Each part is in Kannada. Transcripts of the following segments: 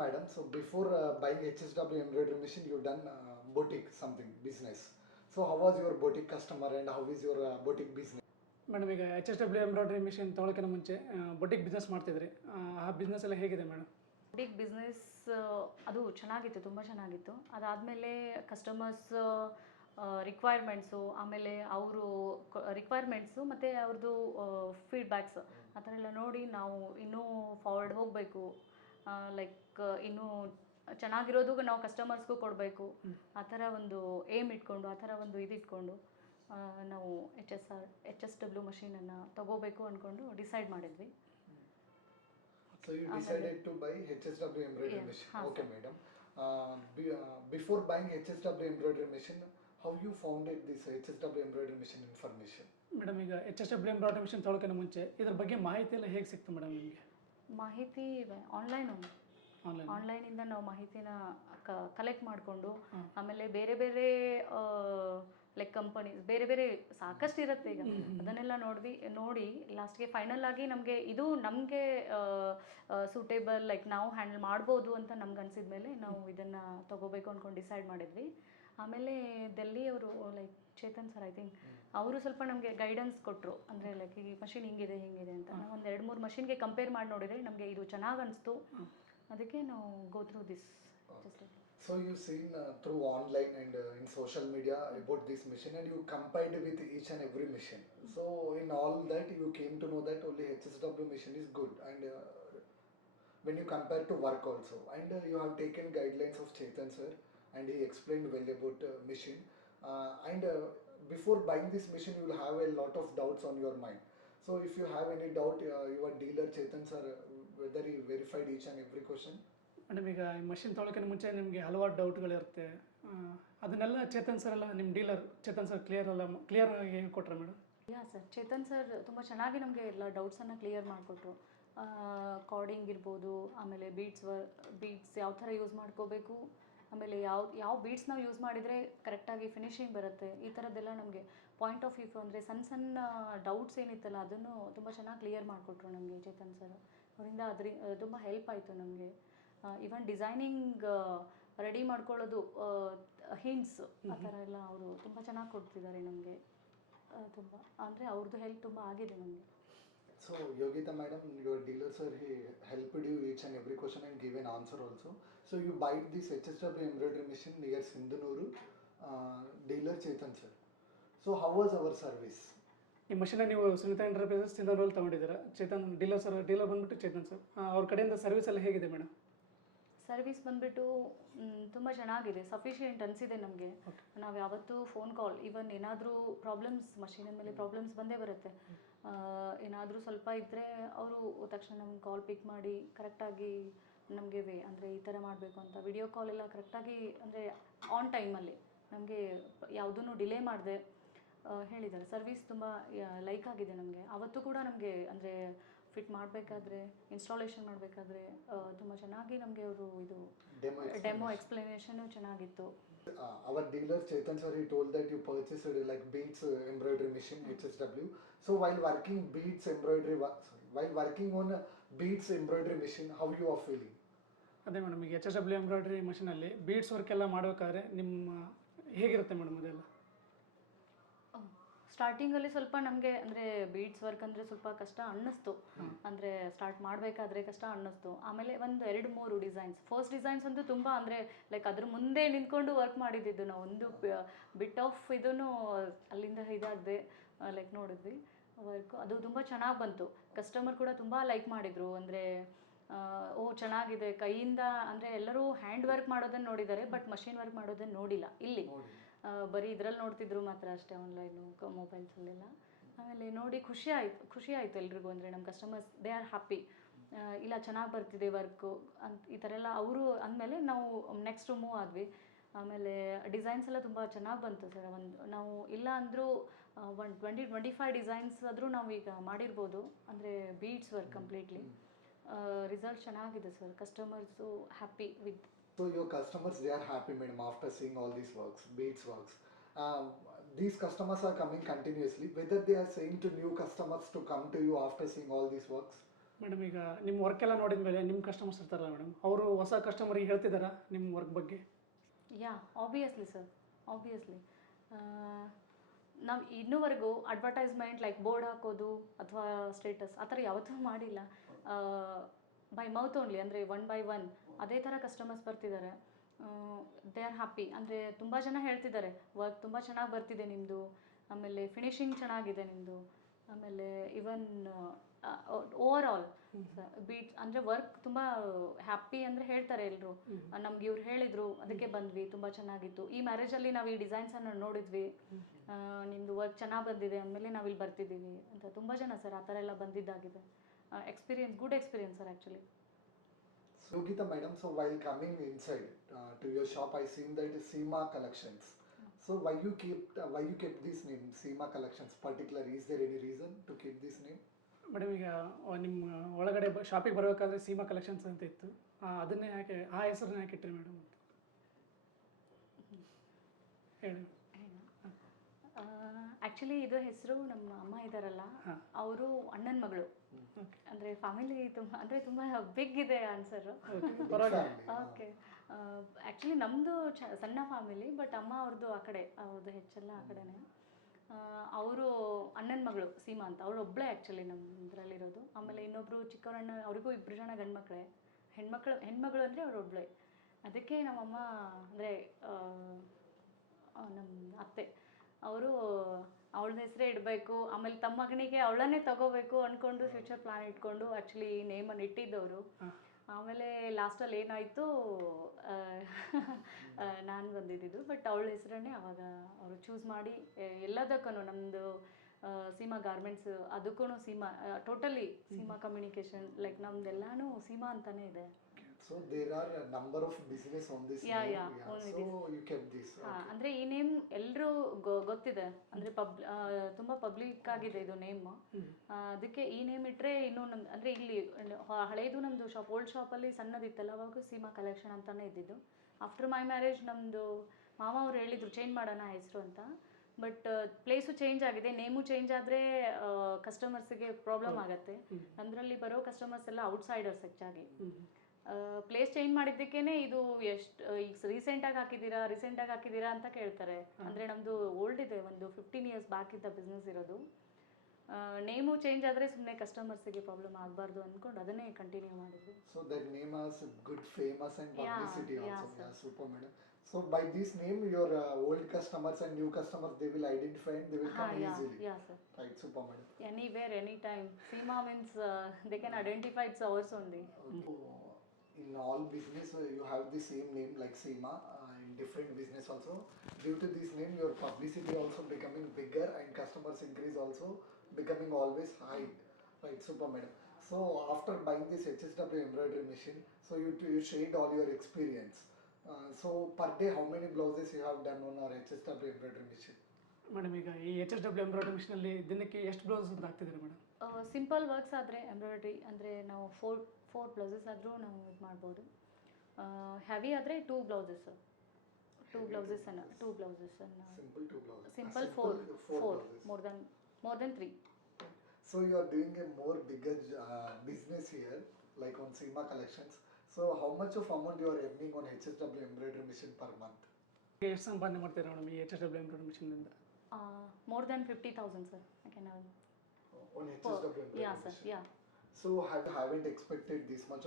Madam, so before buying HSW embroidery machine, you done boutique something business. So how was your boutique customer and how is your boutique business? Madam ಈಗ H S W embroidery machine ತೊಗೊಳಕ್ಕಿಂತ ಮುಂಚೆ ಬೊಟಿಕ್ ಬಿಸ್ನೆಸ್ ಮಾಡ್ತಿದ್ರಿ. ಆ ಬಿಸ್ನೆಸ್ ಎಲ್ಲ ಹೇಗಿದೆ ಮೇಡಮ್? ಬಿಗ್ ಬಿಸ್ನೆಸ್ ಅದು ಚೆನ್ನಾಗಿತ್ತು, ತುಂಬ ಚೆನ್ನಾಗಿತ್ತು. ಅದಾದಮೇಲೆ ಕಸ್ಟಮರ್ಸ್ ರಿಕ್ವೈರ್ಮೆಂಟ್ಸು, ಆಮೇಲೆ ಅವರು ರಿಕ್ವೈರ್ಮೆಂಟ್ಸು ಮತ್ತು ಅವ್ರದ್ದು ಫೀಡ್ಬ್ಯಾಕ್ಸ್ ಆ ಥರ ಎಲ್ಲ ನೋಡಿ ನಾವು ಇನ್ನೂ ಫಾರ್ವರ್ಡ್ ಹೋಗಬೇಕು. ಲೈಕ್ ಇನ್ನೂ ಚೆನ್ನಾಗಿರೋದು ನಾವು ಕಸ್ಟಮರ್ಸ್ಗೂ ಕೊಡಬೇಕು, ಆ ಥರ ಒಂದು ಏಮ್ ಇಟ್ಕೊಂಡು, ಆ ಥರ ಒಂದು ಇದಿಟ್ಕೊಂಡು ನಾವು ಎಚ್ ಎಸ್ ಡಬ್ಲ್ಯೂ ಮಷೀನನ್ನು ತಗೋಬೇಕು ಅಂದ್ಕೊಂಡು ಡಿಸೈಡ್ ಮಾಡಿದ್ವಿ. So you decided to buy HSW embroidery machine. Okay, madam. Before buying HSW embroidery machine, how you founded this HSW embroidery machine information? Madam ಈಗ H S W embroidery machine ತೊಗೊಳಕ್ಕಿಂತ ಮುಂಚೆ ಇದ್ರ ಬಗ್ಗೆ ಮಾಹಿತಿ ಎಲ್ಲ ಹೇಗೆ ಸಿಕ್ತು ಮೇಡಮ್ ನಿಮಗೆ? ಮಾಹಿತಿ ಆನ್ಲೈನಿಂದ ನಾವು ಮಾಹಿತಿನ ಕಲೆಕ್ಟ್ ಮಾಡಿಕೊಂಡು, ಆಮೇಲೆ ಬೇರೆ ಬೇರೆ ಲೈಕ್ ಕಂಪನೀಸ್ ಬೇರೆ ಬೇರೆ ಸಾಕಷ್ಟು ಇರುತ್ತೆ ಈಗ, ಅದನ್ನೆಲ್ಲ ನೋಡಿ ಲಾಸ್ಟ್ಗೆ ಫೈನಲ್ ಆಗಿ ನಮಗೆ ಸೂಟೇಬಲ್, ಲೈಕ್ ನಾವು ಹ್ಯಾಂಡಲ್ ಮಾಡ್ಬೋದು ಅಂತ ನಮ್ಗೆ ಅನಿಸಿದ ಮೇಲೆ ನಾವು ಇದನ್ನು ತಗೋಬೇಕು ಅಂದ್ಕೊಂಡು ಡಿಸೈಡ್ ಮಾಡಿದ್ವಿ. ಆಮೇಲೆ ಡೆಲ್ಲಿಯವರು like Chetan sir I think ಅವರು ಸ್ವಲ್ಪ ನಮಗೆ ಗೈಡೆನ್ಸ್ ಕೊಟ್ಟರು. ಅಂದರೆ ಲೈಕ್ ಈ ಮಷಿನ್ ಹಿಂಗಿದೆ ಅಂತ ನಾವು ಒಂದು 2-3 ಮಷಿನ್ಗೆ ಕಂಪೇರ್ ಮಾಡಿ ನೋಡಿದರೆ ನಮಗೆ ಇದು ಚೆನ್ನಾಗಿ ಅನಿಸ್ತು. ಅದಕ್ಕೆ ನಾವು go through this. So you seen through online and in social media about this machine and you compared with each and every machine. So in all that you came to know that only HSW machine is good, and when you compare to work also, and you have taken guidelines of Chetan sir and he explained well about machine, and before buying this machine you will have a lot of doubts on your mind. So if you have any doubt, your dealer Chetan sir, whether he verified each and every question. Madam ಈಗ ಈ ಮಷಿನ್ ತೊಗೊಳಕ್ಕಿಂತ ಮುಂಚೆ ನಿಮಗೆ ಹಲವಾರು ಡೌಟ್ಗಳಿರುತ್ತೆ, ಅದನ್ನೆಲ್ಲ ಚೇತನ್ ಸರ್ ಎಲ್ಲ ನಿಮ್ಮ ಡೀಲರ್ ಚೇತನ್ ಸರ್ ಕ್ಲಿಯರ್ ಆಗಿ ಹೇಳ್ಕೊಟ್ರೆ ಮೇಡಮ್? ಯಾ ಸರ್, ಚೇತನ್ ಸರ್ ತುಂಬ ಚೆನ್ನಾಗಿ ನಮಗೆ ಎಲ್ಲ ಡೌಟ್ಸನ್ನು ಕ್ಲಿಯರ್ ಮಾಡಿಕೊಟ್ರು. ಕಾರ್ಡಿಂಗ್ ಇರ್ಬೋದು, ಆಮೇಲೆ ಬೀಡ್ಸ್ ಯಾವ ಥರ ಯೂಸ್ ಮಾಡ್ಕೋಬೇಕು, ಆಮೇಲೆ ಯಾವ ಬೀಡ್ಸ್ ನಾವು ಯೂಸ್ ಮಾಡಿದರೆ ಕರೆಕ್ಟಾಗಿ ಫಿನಿಶಿಂಗ್ ಬರುತ್ತೆ, ಈ ಥರದ್ದೆಲ್ಲ ನಮಗೆ ಪಾಯಿಂಟ್ ಆಫ್ ವ್ಯೂ ಅಂದರೆ ಸಣ್ಣ ಡೌಟ್ಸ್ ಏನಿತ್ತಲ್ಲ ಅದನ್ನು ತುಂಬ ಚೆನ್ನಾಗಿ ಕ್ಲಿಯರ್ ಮಾಡಿಕೊಟ್ರು ನಮಗೆ ಚೇತನ್ ಸರ್. ಅವರಿಂದ ತುಂಬ ಹೆಲ್ಪ್ ಆಯಿತು ನಮಗೆ. ಈವನ್ ಡಿಸೈನಿಂಗ್ ರೆಡಿ ಮಾಡ್ಕೊಳ್ಳೋದು, ಹಿಂಟ್ಸ್ ಆ ಥರ ಎಲ್ಲ ಅವರು ತುಂಬ ಚೆನ್ನಾಗಿ ಕೊಡ್ತಿದ್ದಾರೆ ನಮಗೆ. ತುಂಬ ಅಂದರೆ ಅವ್ರದ್ದು ಹೆಲ್ಪ್ ತುಂಬ ಆಗಿದೆ ನಮಗೆ. So Yogita madam, your dealer sir, he helped you each and every question and gave an answer also. So you buy this HSW embroidery machine near Sindhunuru, dealer Chetan sir. So how was our service? ಈ ಮಷಿನ ನೀವು ಸುನೀತಾ ಎಂಟರ್ಪ್ರೈಸಸ್ ಸಿಂಧನೂರಲ್ಲಿ ತೊಗೊಂಡಿದ್ದೀರಾ. ಚೇತನ್ ಡೀಲರ್ ಬಂದ್ಬಿಟ್ಟು ಚೇತನ್ ಸರ್, ಅವ್ರ ಕಡೆಯಿಂದ ಸರ್ವಿಸ್ ಎಲ್ಲ ಹೇಗಿದೆ ಮೇಡಮ್? ಸರ್ವಿಸ್ ಬಂದುಬಿಟ್ಟು ತುಂಬ ಚೆನ್ನಾಗಿದೆ, ಸಫಿಷಿಯೆಂಟ್ ಅನಿಸಿದೆ ನಮಗೆ. ನಾವು ಯಾವತ್ತೂ ಫೋನ್ ಕಾಲ್, ಈವನ್ ಏನಾದರೂ ಪ್ರಾಬ್ಲಮ್ಸ್, ಮಷೀನಿನ ಮೇಲೆ ಪ್ರಾಬ್ಲಮ್ಸ್ ಬಂದೇ ಬರುತ್ತೆ, ಏನಾದರೂ ಸ್ವಲ್ಪ ಇದ್ದರೆ ಅವರು ತಕ್ಷಣ ನಮ್ಗೆ ಕಾಲ್ ಪಿಕ್ ಮಾಡಿ ಕರೆಕ್ಟಾಗಿ ನಮಗೆ ಅಂದರೆ ಈ ಥರ ಮಾಡಬೇಕು ಅಂತ ವಿಡಿಯೋ ಕಾಲ್ ಎಲ್ಲ ಕರೆಕ್ಟಾಗಿ, ಅಂದರೆ ಆನ್ ಟೈಮಲ್ಲಿ ನಮಗೆ ಯಾವುದೂ ಡಿಲೇ ಮಾಡದೆ ಹೇಳಿದ್ದಾರೆ. ಸರ್ವಿಸ್ ತುಂಬ ಲೈಕ್ ಆಗಿದೆ ನಮಗೆ. ಅವತ್ತು ಕೂಡ ನಮಗೆ ಅಂದರೆ ಫಿಟ್ ಮಾಡಬೇಕಾದ್ರೆ, ಇನ್ಸ್ಟಾಲೇಷನ್ ಮಾಡಬೇಕಾದ್ರೆ ತುಂಬ ಚೆನ್ನಾಗಿ ನಮಗೆ ಅವರು ಇದು ಡೆಮೋ ಎಕ್ಸ್ಪ್ಲನೇಷನು ಚೆನ್ನಾಗಿತ್ತು. Our dealer Chetan sir, he told that you purchased like beads embroidery machine HSW. So while working on beads embroidery machine, how you are feeling? ಅದೇ ಮೇಡಮ್, ಈಗ ಎಚ್ ಎಸ್ ಡಬ್ಲ್ಯೂ ಎಂಬ್ರಾಯ್ಡ್ರಿ ಮಷಿನಲ್ಲಿ ಬೀಡ್ಸ್ ವರ್ಕ್ ಎಲ್ಲ ಮಾಡಬೇಕಾದ್ರೆ ನಿಮ್ಮ ಹೇಗಿರುತ್ತೆ ಮೇಡಮ್ ಅದೆಲ್ಲ? ಸ್ಟಾರ್ಟಿಂಗಲ್ಲಿ ಸ್ವಲ್ಪ ನಮಗೆ ಅಂದರೆ ಬೀಡ್ಸ್ ವರ್ಕ್ ಅಂದರೆ ಸ್ವಲ್ಪ ಕಷ್ಟ ಅನ್ನಿಸ್ತು, ಅಂದರೆ ಸ್ಟಾರ್ಟ್ ಮಾಡಬೇಕಾದ್ರೆ ಕಷ್ಟ ಅನ್ನಿಸ್ತು. ಆಮೇಲೆ ಒಂದು 2-3 ಡಿಸೈನ್ಸ್, ಫಸ್ಟ್ ಡಿಸೈನ್ಸ್ ಅಂತೂ ತುಂಬ ಅಂದರೆ ಲೈಕ್ ಅದ್ರ ಮುಂದೆ ನಿಂತ್ಕೊಂಡು ವರ್ಕ್ ಮಾಡಿದ್ದು ನಾವು. ಒಂದು ಬಿಟ್ ಆಫ್ ಇದೂ ಅಲ್ಲಿಂದ ಇದಾಗದೆ ಲೈಕ್ ನೋಡಿದ್ವಿ ವರ್ಕು, ಅದು ತುಂಬ ಚೆನ್ನಾಗಿ ಬಂತು. ಕಸ್ಟಮರ್ ಕೂಡ ತುಂಬ ಲೈಕ್ ಮಾಡಿದರು. ಅಂದರೆ ಚೆನ್ನಾಗಿದೆ, ಕೈಯಿಂದ ಅಂದರೆ ಎಲ್ಲರೂ ಹ್ಯಾಂಡ್ ವರ್ಕ್ ಮಾಡೋದನ್ನು ನೋಡಿದ್ದಾರೆ, ಬಟ್ ಮಷಿನ್ ವರ್ಕ್ ಮಾಡೋದನ್ನು ನೋಡಿಲ್ಲ ಇಲ್ಲಿ. ಬರೀ ಇದರಲ್ಲಿ ನೋಡ್ತಿದ್ರು ಮಾತ್ರ ಅಷ್ಟೇ, ಆನ್ಲೈನು ಮೊಬೈಲ್ಸಲ್ಲೆಲ್ಲ. ಆಮೇಲೆ ನೋಡಿ ಖುಷಿ ಆಯಿತು ಎಲ್ರಿಗೂ. ಅಂದರೆ ನಮ್ಮ ಕಸ್ಟಮರ್ಸ್ ದೇ ಆರ್ ಹ್ಯಾಪಿ, ಇಲ್ಲ ಚೆನ್ನಾಗಿ ಬರ್ತಿದೆ ವರ್ಕು ಅಂತ ಈ ಥರ ಎಲ್ಲ ಅವರು ಅಂದಮೇಲೆ ನಾವು ನೆಕ್ಸ್ಟ್ ಮೂವ್ ಆದ್ವಿ. ಆಮೇಲೆ ಡಿಸೈನ್ಸ್ ಎಲ್ಲ ತುಂಬ ಚೆನ್ನಾಗಿ ಬಂತು ಸರ್. ನಾವು ಇಲ್ಲ ಅಂದರೂ 20-25 ಡಿಸೈನ್ಸ್ ಆದರೂ ನಾವು ಈಗ ಮಾಡಿರ್ಬೋದು, ಅಂದರೆ ಬೀಡ್ಸ್ ವರ್ಕ್ ಕಂಪ್ಲೀಟ್ಲಿ. ರಿಸಲ್ಟ್ ಚೆನ್ನಾಗಿದೆ sir, customers happy with. So your customers, they are happy madam after seeing all these works, beads works. These customers are coming continuously. Whether they are saying to new customers to come to you after seeing all these works? Madam ಈಗ ನಿಮ್ಮ ವರ್ಕ್ ಎಲ್ಲ ನೋಡಿದ ಮೇಲೆ ನಿಮ್ಮ ಕಸ್ಟಮರ್ಸ್ ಇರ್ತಾರಲ್ಲ ಮೇಡಮ್, ಅವರು ಹೊಸ ಕಸ್ಟಮರಿಗೆ ಹೇಳ್ತಿದ್ದಾರಾ ನಿಮ್ಮ ವರ್ಕ್ ಬಗ್ಗೆ? ಯಾ ಆಬ್ವಿಯಸ್ಲಿ ಸರ್, ಆಬ್ವಿಯಸ್ಲಿ. ನಾವು ಇನ್ನೂವರೆಗೂ ಅಡ್ವರ್ಟೈಸ್ಮೆಂಟ್ ಲೈಕ್ ಬೋರ್ಡ್ ಹಾಕೋದು ಅಥವಾ ಸ್ಟೇಟಸ್ ಆ ಥರ ಯಾವತ್ತೂ ಮಾಡಿಲ್ಲ. ಬೈ ಮೌತ್ ಓನ್ಲಿ, ಅಂದರೆ ಒನ್ ಬೈ ಒನ್ ಅದೇ ಥರ ಕಸ್ಟಮರ್ಸ್ ಬರ್ತಿದ್ದಾರೆ. They are happy. ಅಂದರೆ ತುಂಬ ಜನ ಹೇಳ್ತಿದ್ದಾರೆ ವರ್ಕ್ ತುಂಬ ಚೆನ್ನಾಗಿ ಬರ್ತಿದೆ ನಿಮ್ಮದು, ಆಮೇಲೆ ಫಿನಿಶಿಂಗ್ ಚೆನ್ನಾಗಿದೆ ನಿಮ್ಮದು, ಆಮೇಲೆ ಇವನ್ ಓವರ್ ಆಲ್ ಬೀಟ್ ಅಂದರೆ ವರ್ಕ್ ತುಂಬ ಹ್ಯಾಪಿ ಅಂದರೆ ಹೇಳ್ತಾರೆ ಎಲ್ಲರೂ. ನಮ್ಗೆ ಇವ್ರು ಹೇಳಿದರು ಅದಕ್ಕೆ ಬಂದ್ವಿ, ತುಂಬ ಚೆನ್ನಾಗಿತ್ತು, ಈ ಮ್ಯಾರೇಜಲ್ಲಿ ನಾವು ಈ ಡಿಸೈನ್ಸನ್ನು ನೋಡಿದ್ವಿ, ನಿಮ್ಮದು ವರ್ಕ್ ಚೆನ್ನಾಗಿ ಬಂದಿದೆ ಅಂದಮೇಲೆ ನಾವು ಇಲ್ಲಿ ಬರ್ತಿದ್ದೀವಿ ಅಂತ ತುಂಬ ಜನ ಸರ್ ಆ ಥರ ಎಲ್ಲ ಬಂದಿದ್ದಾಗಿದೆ. Experience, good experience sir actually. So Geeta madam, so while coming inside to your shop, I seen that is Seema Collections. So why you kept this name Seema Collections particular? Is there any reason to keep this name? Madam ಈಗ ನಿಮ್ಮ ಒಳಗಡೆ ಶಾಪಿಗೆ ಬರಬೇಕಾದ್ರೆ ಸೀಮಾ ಕಲೆಕ್ಷನ್ಸ್ ಅಂತ ಇತ್ತು, ಅದನ್ನೇ ಯಾಕೆ ಆ ಹೆಸರನ್ನ ಯಾಕೆ ಇಟ್ರಿ ಮೇಡಮ್ ಅಂತ ಹೇಳಿ. ಆ್ಯಕ್ಚುಲಿ ಇದು ಹೆಸರು ನಮ್ಮ ಅಮ್ಮ ಇದ್ದಾರಲ್ಲ, ಅವರು ಅಣ್ಣನ ಮಗಳು. ಅಂದರೆ ಫ್ಯಾಮಿಲಿ ತುಂಬ ಅಂದರೆ ತುಂಬ ಬಿಗ್ ಇದೆ ಆನ್ಸರು. ಓಕೆ. ಆ್ಯಕ್ಚುಲಿ ನಮ್ಮದು ಸಣ್ಣ ಫ್ಯಾಮಿಲಿ, ಬಟ್ ಅಮ್ಮ ಅವ್ರದ್ದು ಆ ಕಡೆ, ಅವ್ರದ್ದು ಹೆಚ್ಚೆಲ್ಲ ಆ ಕಡೆನೇ. ಅವರು ಅಣ್ಣನ ಮಗಳು ಸೀಮಾ ಅಂತ, ಅವಳು ಒಬ್ಬಳೇ ಆ್ಯಕ್ಚುಲಿ ನಮ್ಮ ಇದರಲ್ಲಿರೋದು. ಆಮೇಲೆ ಇನ್ನೊಬ್ಬರು ಚಿಕ್ಕವರಣ್ಣ, ಅವರಿಗೂ 2 ಜನ ಗಂಡು ಮಕ್ಕಳೇ, ಹೆಣ್ಮಗಳು ಅಂದರೆ ಅವಳು ಒಬ್ಬಳೇ. ಅದಕ್ಕೆ ನಮ್ಮಮ್ಮ ಅಂದರೆ ನಮ್ಮ ಅತ್ತೆ ಅವರು ಅವಳದ ಹೆಸರೇ ಇಡಬೇಕು, ಆಮೇಲೆ ತಮ್ಮ ಮಗನಿಗೆ ಅವಳನ್ನೇ ತಗೋಬೇಕು ಅಂದ್ಕೊಂಡು ಫ್ಯೂಚರ್ ಪ್ಲಾನ್ ಇಟ್ಕೊಂಡು ಆ್ಯಕ್ಚುಲಿ ನೇಮನ್ನು ಇಟ್ಟಿದ್ದವರು. ಆಮೇಲೆ ಲಾಸ್ಟಲ್ಲಿ ಏನಾಯಿತು, ನಾನು ಬಂದಿದ್ದು, ಬಟ್ ಅವಳ ಹೆಸರನ್ನೇ ಅವಾಗ ಅವರು ಚೂಸ್ ಮಾಡಿ ಎಲ್ಲದಕ್ಕೂ ನಮ್ಮದು ಸೀಮಾ ಗಾರ್ಮೆಂಟ್ಸ್ ಅದಕ್ಕೂ Seema, totally Seema communication, like ನಮ್ದೆಲ್ಲಾನು ಸೀಮಾ ಅಂತಾನೆ ಇದೆ. So there are a number of business on this Yeah, name. yeah, Yeah. only So you kept this. ಅಂದರೆ ಈ ನೇಮ್ ಎಲ್ಲರೂ ಗೊತ್ತಿದೆ, ಅಂದರೆ ತುಂಬ ಪಬ್ಲಿಕ್ ಆಗಿದೆ ಇದು ನೇಮ್. ಅದಕ್ಕೆ ಈ ನೇಮ್ ಇಟ್ಟರೆ ಇನ್ನೂ ನಮ್ದು ಅಂದರೆ ಇಲ್ಲಿ ಹಳೇದು ನಮ್ಮದು ಶಾಪ್, ಓಲ್ಡ್ ಶಾಪಲ್ಲಿ ಸಣ್ಣದಿತ್ತಲ್ಲ ಅವಾಗ ಸೀಮಾ ಕಲೆಕ್ಷನ್ ಅಂತಲೇ ಇದ್ದಿದ್ದು. ಆಫ್ಟರ್ ಮೈ ಮ್ಯಾರೇಜ್ ನಮ್ಮದು ಮಾವ ಅವ್ರು ಹೇಳಿದರು ಚೇಂಜ್ ಮಾಡೋಣ ಹೆಸರು ಅಂತ, ಬಟ್ ಪ್ಲೇಸು ಚೇಂಜ್ ಆಗಿದೆ, ನೇಮು ಚೇಂಜ್ ಆದರೆ ಕಸ್ಟಮರ್ಸಿಗೆ ಪ್ರಾಬ್ಲಮ್ ಆಗುತ್ತೆ. ಅದರಲ್ಲಿ ಬರೋ ಕಸ್ಟಮರ್ಸ್ ಎಲ್ಲ ಔಟ್ಸೈಡರ್ಸ್ ಹೆಚ್ಚಾಗಿ. ಪ್ಲೇಸ್ ಚೇಂಜ್ ಮಾಡಿದ್ದಕ್ಕೇ ಇದು ಎಷ್ಟು ಈಗ ರೀಸೆಂಟಾಗಿ ಹಾಕಿದ್ದೀರಾ ಅಂತ ಕೇಳ್ತಾರೆ. ಅಂದರೆ ನಮ್ಮದು ಓಲ್ಡ್ ಇದೆ, ಒಂದು 15 years ಬ್ಯಾಕ್ ಇದ್ದ ಬಿಸ್ನೆಸ್ ಇರೋದು. ನೇಮು ಚೇಂಜ್ ಆದರೆ ಸುಮ್ಮನೆ ಕಸ್ಟಮರ್ಸಿಗೆ ಪ್ರಾಬ್ಲಮ್ ಆಗಬಾರ್ದು ಅಂದ್ಕೊಂಡು ಅದನ್ನೇ ಕಂಟಿನ್ಯೂ ಮಾಡಿದ್ವಿ. So that name has good famous and publicity Yeah, also. sir. Yeah, super madam. So by this name, your old customers and new customers, they will identify and they will come easily. Yeah, sir. Right, super madam. Anywhere, anytime. Seema means they can identify it's ours only. So, in all business, you have the same name like Seema. In different business also, due to this name, your publicity also becoming bigger and customers increase also becoming always high. Right, super madam. So after buying this HSW embroidery machine, so you shared all your experience. So per day, how many blouses you have done on our HSW embroidery machine? Madam ಈಗ ಈ HSW ಎಂಬ್ರಾಯ್ಡ್ರಿ ಮಿಷನಲ್ಲಿ ದಿನಕ್ಕೆ ಎಷ್ಟು ಬ್ಲೌಸ್ ಅಂತ ಹಾಕ್ತಿದ್ದೀರಿ ಮೇಡಮ್? ಸಿಂಪಲ್ ವರ್ಕ್ಸ್ ಆದರೆ ಎಂಬ್ರಾಯ್ಡ್ರಿ ಅಂದರೆ ನಾವು ಫೋರ್ ಬ್ಲೌಸಸ್ ಆದರೂ ನಾವು ಇದು ಮಾಡ್ಬೋದು. ಹೆವಿ ಆದರೆ 2 blouses, 2 ಬ್ಲೌಸಸನ್ನು Simple 2 blouses. Simple Simple 4 blouses. more than 3. So you are doing a more bigger business here, like on Seema Collections. So how much of amount you are earning on HSW embroidery machine per month? ಎಷ್ಟು ಸಂಪಾದನೆ ಮಾಡ್ತೀರಾ ಮೇಡಮ್ ಈ HSW ಎಂಬ್ರಾಯ್ಡ್ರಿ ಮಿಷನ್ನಿಂದ? More than 50,000 sir, I can earn. On HSW embroidery Yeah sir, machine. yeah. So haven't expected this much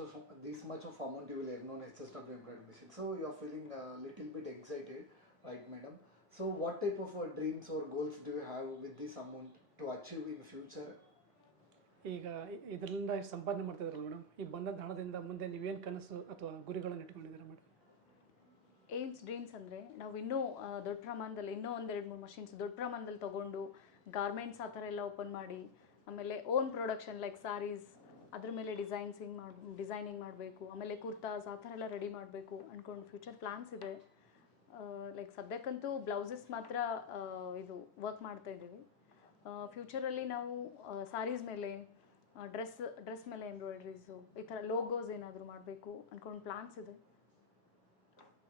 of amount you will earn on HSW embroidery machine. So you are feeling a little bit excited, right, madam? So what type of dreams or goals do you have with this amount to achieve in future? ಈಗ ಇದರಿಂದ ಎಷ್ಟು ಸಂಪಾದನೆ ಮಾಡ್ತಿದ್ರಲ್ಲ ಮೇಡಮ್, ಈ ಬಂದಂಥ ಹಣದಿಂದ ಮುಂದೆ ನೀವೇನು ಕನಸು ಅಥವಾ ಗುರಿಗಳನ್ನು ಇಟ್ಕೊಂಡಿದ್ದೀರಾ ಮೇಡಮ್? ಏಮ್ಸ್ ಡ್ರೀಮ್ಸ್ ಅಂದರೆ ನಾವು ಇನ್ನೂ ದೊಡ್ಡ ಪ್ರಮಾಣದಲ್ಲಿ ಇನ್ನೂ 1-2-3 ಮಷಿನ್ಸ್ ದೊಡ್ಡ ಪ್ರಮಾಣದಲ್ಲಿ ತೊಗೊಂಡು ಗಾರ್ಮೆಂಟ್ಸ್ ಆ ಥರ ಎಲ್ಲ ಓಪನ್ ಮಾಡಿ, ಆಮೇಲೆ ಓನ್ ಪ್ರೊಡಕ್ಷನ್ ಲೈಕ್ ಸ್ಯಾರೀಸ್ ಅದ್ರ ಮೇಲೆ ಡಿಸೈನಿಂಗ್ ಮಾಡಬೇಕು, ಆಮೇಲೆ ಕುರ್ತಾಸ್ ಆ ಥರ ಎಲ್ಲ ರೆಡಿ ಮಾಡಬೇಕು ಅಂದ್ಕೊಂಡು ಫ್ಯೂಚರ್ ಪ್ಲ್ಯಾನ್ಸ್ ಇದೆ. ಲೈಕ್ ಸದ್ಯಕ್ಕಂತೂ ಬ್ಲೌಸಸ್ ಮಾತ್ರ ಇದು ವರ್ಕ್ ಮಾಡ್ತಾ ಇದ್ದೀವಿ. ಫ್ಯೂಚರಲ್ಲಿ ನಾವು ಸ್ಯಾರೀಸ್ ಮೇಲೆ ಡ್ರೆಸ್ ಮೇಲೆ ಎಂಬ್ರಾಯ್ಡ್ರೀಸು ಈ ಥರ ಲೋಗೋಸ್ ಏನಾದರೂ ಮಾಡಬೇಕು ಅಂದ್ಕೊಂಡು ಪ್ಲ್ಯಾನ್ಸ್ ಇದೆ.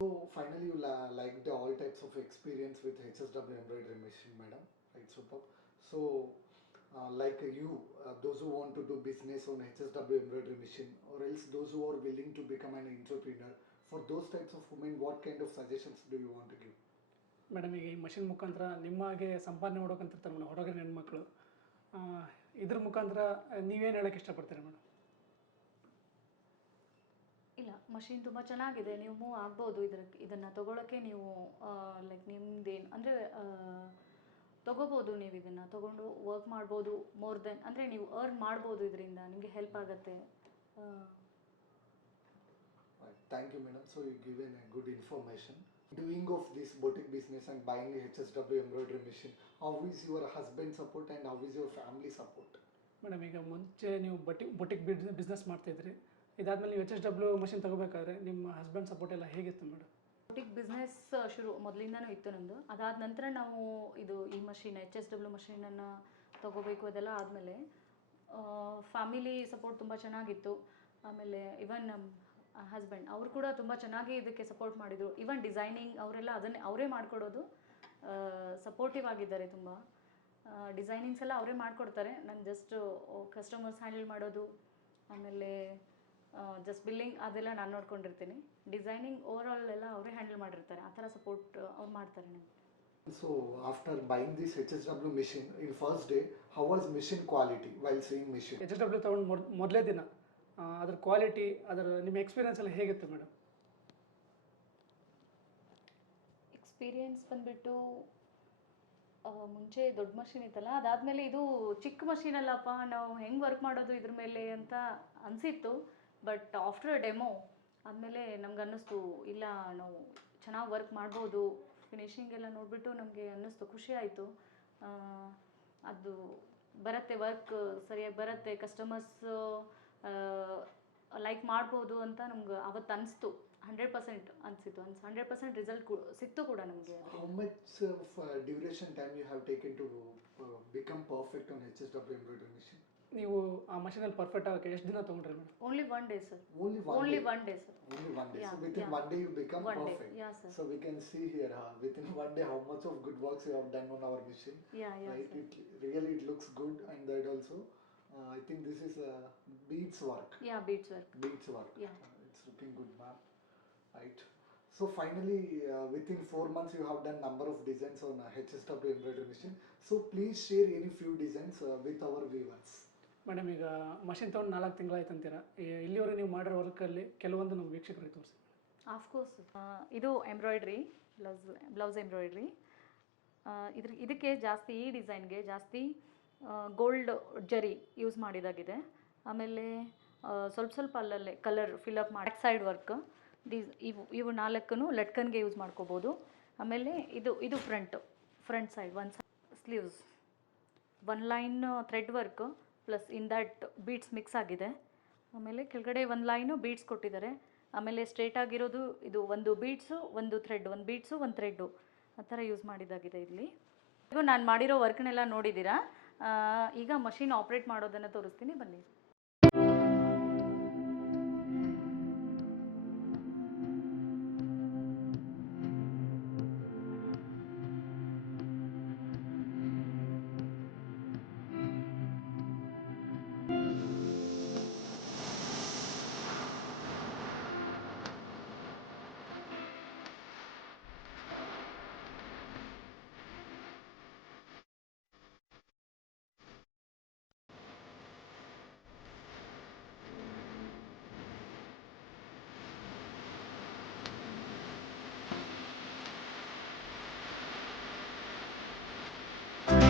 So finally you liked all types of experience with HSW embroidery machine, madam, right? Super. So like you, those who want to do business on HSW embroidery machine, or else those who are willing to become an entrepreneur, for those types of women, what kind of suggestions do you want to give? Madam ಈಗ ಈ ಮಷಿನ್ ಮುಖಾಂತರ ನಿಮ್ಮಾಗೆ ಸಂಪಾದನೆ ಮಾಡೋಕಂತಿರ್ತಾರೆ ಮೇಡಮ್ ಹೊರಗಿನ ಹೆಣ್ಮಕ್ಳು. ಇದ್ರ ಮುಖಾಂತರ ನೀವೇನು ಹೇಳೋಕ್ಕೆ ಇಷ್ಟಪಡ್ತೀರಾ ಮೇಡಮ್? ಇಲ್ಲ, ಮಷಿನ್ ತುಂಬ ಚೆನ್ನಾಗಿದೆ, ನೀವು ಮೂವ್ ಆಗ್ಬೋದು. ಇದನ್ನು ತೊಗೊಳಕ್ಕೆ ನೀವು ಲೈಕ್ ನಿಮ್ದೇನು ಅಂದರೆ ತೊಗೋಬೋದು. ನೀವು ಇದನ್ನು ತೊಗೊಂಡು ವರ್ಕ್ ಮಾಡ್ಬೋದು. ಮೋರ್ ದೆನ್ ಅಂದರೆ ನೀವು ಅರ್ನ್ ಮಾಡ್ಬೋದು, ಇದರಿಂದ ನಿಮಗೆ ಹೆಲ್ಪ್ ಆಗುತ್ತೆ. Thank you, madam. So you given a good information. Doing of this boutique business and buying a HSW embroidery machine, how is your husband support and how is your family support? Madam ಈಗ ಮುಂಚೆ ನೀವು ಬೊಟಿಕ್ ಬಿಸ್ನೆಸ್ ಮಾಡ್ತಾಯಿದ್ರಿ, ಇದಾದ್ಮೇಲೆ ನೀವು HSW ಮಷಿನ್ ತಗೋಬೇಕಾದ್ರೆ ನಿಮ್ಮ ಹಸ್ಬೆಂಡ್ ಸಪೋರ್ಟ್ ಎಲ್ಲ ಹೇಗಿತ್ತು ಮೇಡಮ್? ಬೊಟಿಕ್ ಬಿಸ್ನೆಸ್ ಮೊದಲಿಂದನೂ ಇತ್ತು ನಮ್ಮದು. ಅದಾದ ನಂತರ ನಾವು ಈ ಮಷಿನ್ HSW ಮಷೀನನ್ನು ತೊಗೋಬೇಕು. ಅದೆಲ್ಲ ಆದಮೇಲೆ ಫ್ಯಾಮಿಲಿ ಸಪೋರ್ಟ್ ತುಂಬ ಚೆನ್ನಾಗಿತ್ತು. ಆಮೇಲೆ ಇವನ್ ನಮ್ಮ ಹಸ್ಬೆಂಡ್ ಅವರು ಕೂಡ ತುಂಬ ಚೆನ್ನಾಗಿ ಇದಕ್ಕೆ ಸಪೋರ್ಟ್ ಮಾಡಿದರು. ಇವನ್ ಡಿಸೈನಿಂಗ್ ಅವರೆಲ್ಲ ಅವರೇ ಮಾಡಿಕೊಡೋದು, ಸಪೋರ್ಟಿವ್ ಆಗಿದ್ದಾರೆ ತುಂಬ. ಡಿಸೈನಿಂಗ್ಸ್ ಎಲ್ಲ ಅವರೇ ಮಾಡಿಕೊಡ್ತಾರೆ. ನಾನು ಜಸ್ಟ್ ಕಸ್ಟಮರ್ಸ್ ಹ್ಯಾಂಡಲ್ ಮಾಡೋದು, ಆಮೇಲೆ ಜಸ್ಟ್ ಬಿಲ್ಲಿಂಗ್ ಅದೆಲ್ಲ ನಾನು ನೋಡ್ಕೊಂಡಿರ್ತೀನಿ. ಡಿಸೈನಿಂಗ್ ಓವರ್ ಆಲ್ ಎಲ್ಲ ಅವರೇ ಹ್ಯಾಂಡಲ್ ಮಾಡಿರ್ತಾರೆ. ಆ ಥರ ಸಪೋರ್ಟ್ ಅವ್ರು ಮಾಡ್ತಾರೆ ನನಗೆ. So after buying this HSW machine in first day, how was machine quality while seeing machine? HSW ತೊಗೊಂಡು ಮೊದಲೇ ದಿನ ಅದ್ರ ಕ್ವಾಲಿಟಿ, ಅದರ ನಿಮ್ಮ ಎಕ್ಸ್ಪೀರಿಯನ್ಸ್ ಎಲ್ಲ ಹೇಗಿತ್ತು ಮೇಡಮ್? ಎಕ್ಸ್ಪೀರಿಯನ್ಸ್ ಬಂದುಬಿಟ್ಟು ಮುಂಚೆ ದೊಡ್ಡ ಮಷಿನ್ ಇತ್ತಲ್ಲ, ಅದಾದಮೇಲೆ ಇದು ಚಿಕ್ಕ ಮಷಿನ್ ಅಲ್ಲಪ್ಪ, ನಾವು ಹೆಂಗೆ ವರ್ಕ್ ಮಾಡೋದು ಇದ್ರ ಮೇಲೆ ಅಂತ ಅನಿಸಿತ್ತು. ಬಟ್ ಆಫ್ಟರ್ ಡೆಮೋ ಆದಮೇಲೆ ನಮ್ಗೆ ಅನ್ನಿಸ್ತು, ಇಲ್ಲ ನಾವು ಚೆನ್ನಾಗಿ ವರ್ಕ್ ಮಾಡ್ಬೋದು. ಫಿನಿಶಿಂಗ್ ಎಲ್ಲ ನೋಡಿಬಿಟ್ಟು ನಮಗೆ ಅನ್ನಿಸ್ತು, ಖುಷಿ ಆಯಿತು. ಅದು ಬರುತ್ತೆ, ವರ್ಕ್ ಸರಿಯಾಗಿ ಬರುತ್ತೆ, ಕಸ್ಟಮರ್ಸ್ ಲೈಕ್ ಮಾಡ್ಬೋದು ಅಂತ ನಮ್ಗೆ ಅವತ್ತು ಅನಿಸ್ತು. 100% ಅನಿಸಿತು, 100% ರಿಸಲ್ಟ್ ಸಿಕ್ತು ಕೂಡ ನಮಗೆ. How much of duration time you have taken to become perfect on HSW embroidery machine? ನೀವು ಆ ಮಷೀನಲ್ಲಿ ಪರ್ಫೆಕ್ಟ್ ಆಗೋಕ್ಕೆ ಎಷ್ಟು ದಿನ ತೊಗೊಂಡ್ರಿ madam? Only 1 day, sir. Only one Only day. 1 day, sir. Only 1 day. Yeah, So within yeah. 1 day you become 1 day. perfect. Yeah, sir. So we can see here within 1 day how much of good works you have done on our machine. Yeah, Right? sir. It looks good, and that also I think this is beads work. Yeah, beads work. Beads work. Yeah. It's looking good, ma'am. Right. So finally, within 4 months, you have done number of designs on HSW embroidery machine. So please share any few designs with our viewers. Madam ಈಗ ಮಷಿನ್ ತೊಗೊಂಡು 4 ತಿಂಗಳಾಯ್ತು ಅಂತೀರಾ, ಇಲ್ಲಿವರೆಗೆ ನೀವು ಮಾಡಿರೋ ವರ್ಕಲ್ಲಿ ಕೆಲವೊಂದು ನಮ್ಮ ವೀಕ್ಷಕರಿಗೆ ತೋರಿಸಿ. ಆಫ್ಕೋರ್ಸ್ ಇದು ಎಂಬ್ರಾಯ್ಡ್ರಿ, ಬ್ಲೌಸ್ ಎಂಬ್ರಾಯ್ಡ್ರಿ. ಇದಕ್ಕೆ ಜಾಸ್ತಿ, ಈ ಡಿಸೈನ್ಗೆ ಜಾಸ್ತಿ ಗೋಲ್ಡ್ ಜರಿ ಯೂಸ್ ಮಾಡಿದಾಗಿದೆ. ಆಮೇಲೆ ಸ್ವಲ್ಪ ಅಲ್ಲಲ್ಲೇ ಕಲರ್ ಫಿಲಪ್ ಮಾಡಿ ಬ್ಯಾಕ್ ಸೈಡ್ ವರ್ಕ್. ಇವು 4 ಲಟ್ಕನ್ಗೆ ಯೂಸ್ ಮಾಡ್ಕೋಬೋದು. ಆಮೇಲೆ ಇದು ಫ್ರಂಟ್ ಸೈಡ್, ಒಂದು sleeves, 1 line thread work plus in that beads mix ಆಗಿದೆ. ಆಮೇಲೆ ಕೆಳಗಡೆ 1 ಲೈನು ಬೀಡ್ಸ್ ಕೊಟ್ಟಿದ್ದಾರೆ. ಆಮೇಲೆ ಸ್ಟ್ರೇಟ್ ಆಗಿರೋದು ಇದು ಒಂದು ಬೀಡ್ಸು, ಒಂದು ಥ್ರೆಡ್, ಒಂದು ಬೀಡ್ಸು, ಒಂದು ಥ್ರೆಡ್ಡು, ಆ ಥರ ಯೂಸ್ ಮಾಡಿದಾಗಿದೆ ಇಲ್ಲಿ. ಇದು ನಾನು ಮಾಡಿರೋ ವರ್ಕ್ನೆಲ್ಲ ನೋಡಿದ್ದೀರಾ. ಈಗ ಮಷಿನ್ ಆಪ್ರೇಟ್ ಮಾಡೋದನ್ನು ತೋರಿಸ್ತೀನಿ, ಬನ್ನಿ.